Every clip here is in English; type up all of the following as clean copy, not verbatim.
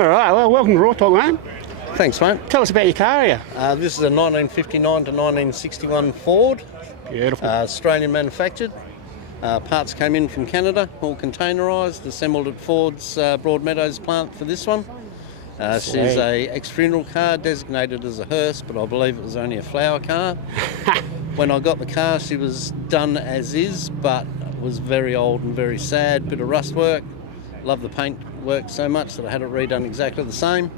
All right, well, welcome to Raw Talk, mate. Thanks, mate. Tell us about your car here. This is a 1959 to 1961 Ford. Beautiful. Australian manufactured. Parts came in from Canada, all containerised, assembled at Ford's Broadmeadows plant for this one. She's a ex-funeral car, designated as a hearse, but I believe it was only a flower car. When I got the car, she was done as is, but was very old and very sad. Bit of rust work. Loved the paint work so much that I had it redone exactly the same.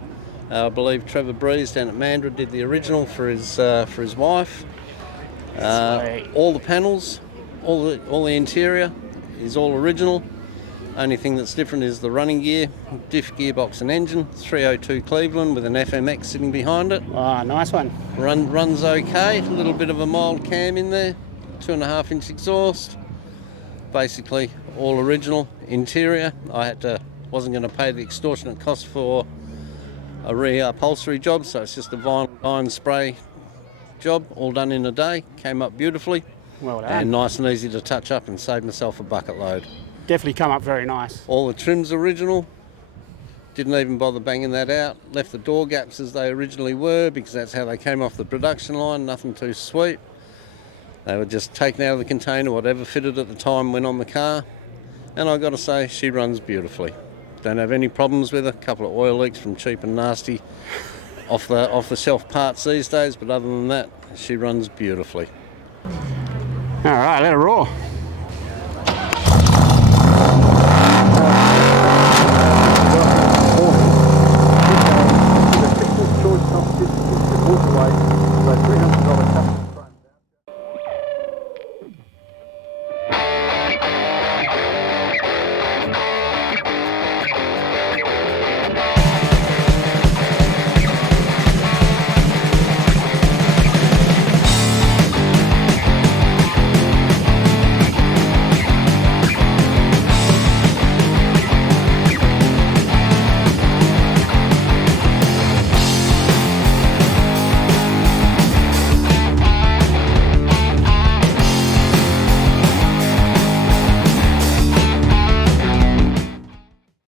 I believe Trevor Breeze down at Mandurah did the original for his wife. All the panels, all the interior is all original. Only thing that's different is the running gear, diff, gearbox and engine. 302 Cleveland with an FMX sitting behind it. Ah, nice one. Runs okay, a little bit of a mild cam in there, 2.5-inch exhaust. Basically all original interior. Wasn't going to pay the extortionate cost for a re-upholstery job, so it's just a vinyl iron spray job, all done in a day. Came up beautifully. Well done. And nice and easy to touch up and save myself a bucket load. Definitely come up very nice. All the trim's original. Didn't even bother banging that out. Left the door gaps as they originally were because that's how they came off the production line. Nothing too sweet. They were just taken out of the container, whatever fitted at the time went on the car. And I got to say, she runs beautifully. Don't have any problems with her. A couple of oil leaks from cheap and nasty off the shelf parts these days, but other than that, she runs beautifully. All right, let her roar.